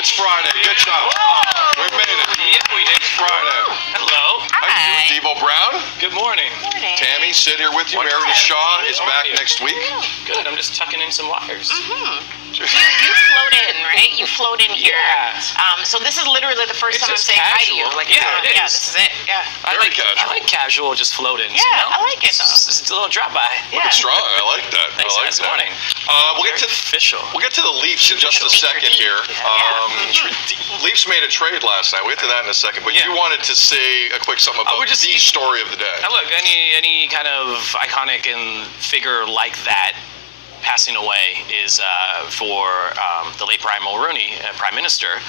It's Friday. Good job. We made it. Yeah, we did. It's Friday. Hello. How you doing, Devo Brown? Good morning. Morning. Tammy, sit here with you. Meredith Shaw is back next week. Good. I'm just tucking in some wires. You float in, right? You float in here. Yeah. So this is literally the first It's time I'm just saying hi to you. casual. Like, Yeah, it yeah, is. this is it. Yeah. Very casual. I like casual, just float in. Yeah, I like it, though. It's a little drop by. Yeah. It's strong. I like that. Thanks, I like guys. that. Morning. We'll get to Official. We'll get to the Leafs in just a second here. Leafs made a trade last night. We'll get to that in a second. But Yeah. you wanted to say a quick something about we're just- the story of the day. Now look, any kind of iconic and figure like that passing away is for the late Brian Mulroney, Prime Minister.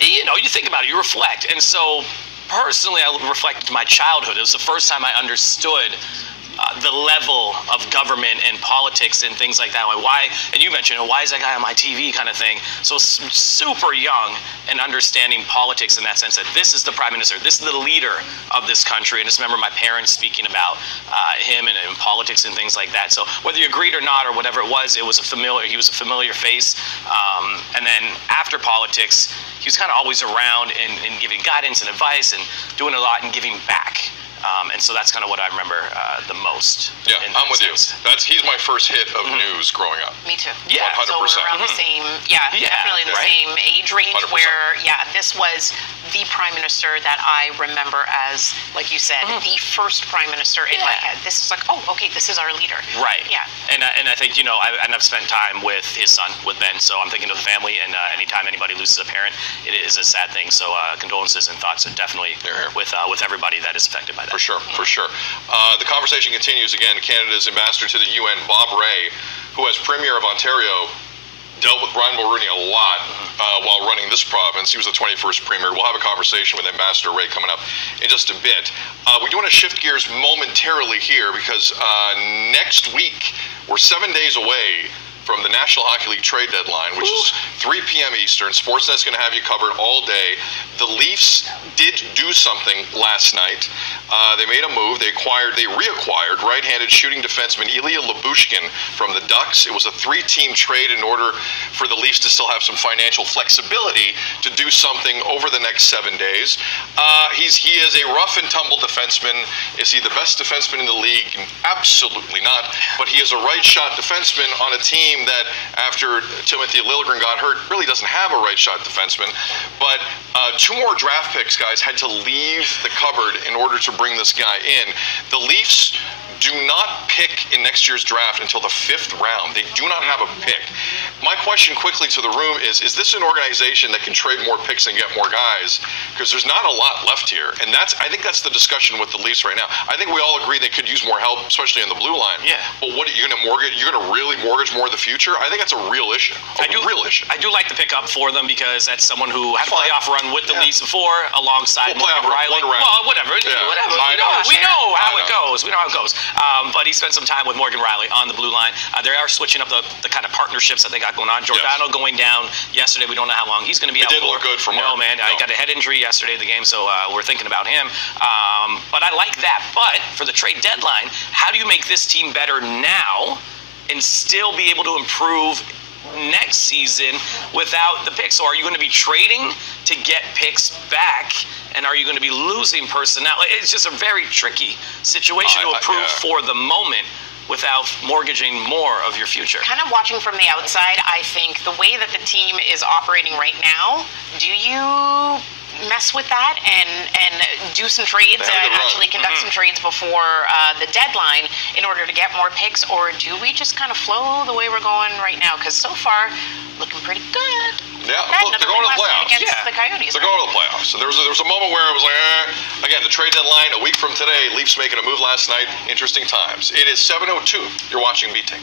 You think about it, you reflect. And so personally, I reflected to my childhood. It was the first time I understood the level of government and politics and things like that. Like why, and you mentioned, why is that guy on my TV kind of thing? So super young and understanding politics in that sense that this is the prime minister, this is the leader of this country. And I just remember my parents speaking about him and politics and things like that. So whether you agreed or not or whatever it was he was a familiar face. And then after politics, he was kind of always around and giving guidance and advice and doing a lot and giving back. And so that's kind of what I remember the most. Yeah, I'm with you. He's my first hit of news growing up. Me too. Yeah, 100%. So we're around the same, definitely the right? same age range 100%. where, this was the prime minister that I remember as, like you said, the first prime minister in my head. This is like, oh, okay, this is our leader. Right. Yeah. And I think, I've spent time with his son, with Ben, so I'm thinking of the family, and anytime anybody loses a parent, it is a sad thing. So condolences and thoughts are definitely with everybody that is affected by that. For sure. The conversation continues again. Canada's ambassador to the UN, Bob Rae, who as Premier of Ontario, dealt with Brian Mulroney a lot while running this province. He was the 21st Premier. We'll have a conversation with Ambassador Rae coming up in just a bit. We do want to shift gears momentarily here because next week, we're 7 days away from the National Hockey League trade deadline, which is 3 p.m. Eastern. Sportsnet's going to have you covered all day. The Leafs did do something last night. They made a move. They reacquired right-handed shooting defenseman Ilya Lyubushkin from the Ducks. It was a 3-team trade in order for the Leafs to still have some financial flexibility to do something over the next 7 days. He is a rough and tumble defenseman. Is he the best defenseman in the league? Absolutely not. But he is a right-shot defenseman on a team that, after Timothy Liljegren got hurt, really doesn't have a right-shot defenseman. But 2 more draft picks, guys, had to leave the cupboard in order to bring this guy in. The Leafs do not pick in next year's draft until the 5th round. They do not have a pick. My question quickly to the room is this an organization that can trade more picks and get more guys? Because there's not a lot left here. And I think that's the discussion with the Leafs right now. I think we all agree they could use more help, especially in the blue line. Yeah. But what are you going to mortgage? You're going to really mortgage more of the future? I think that's a real issue. A real issue. I do like the pickup for them because that's someone who had a playoff run with the Leafs before, alongside Morgan Riley. Well, whatever. Whatever. We know how it goes. But he spent some time with Morgan Riley on the blue line. They are switching up the kind of partnerships that they got going on. Giordano going down yesterday. We don't know how long he's going to be out for. It didn't look good for Mark. No, man. He got a head injury yesterday at the game, so we're thinking about him. But I like that. But for the trade deadline, how do you make this team better now and still be able to improve next season without the picks? So are you going to be trading to get picks back? And are you going to be losing personnel? It's just a very tricky situation to improve for the moment without mortgaging more of your future. Kind of watching from the outside, I think the way that the team is operating right now, do you mess with that and do some trades, actually conduct some trades before the deadline in order to get more picks, or do we just kind of flow the way we're going right now? Because so far, looking pretty good. Yeah, look, they're going to the playoffs. Against the Coyotes. They're going to the playoffs. So there was a moment where I was like, again, the trade deadline a week from today. Leafs making a move last night. Interesting times. It is 7:02. You're watching BT.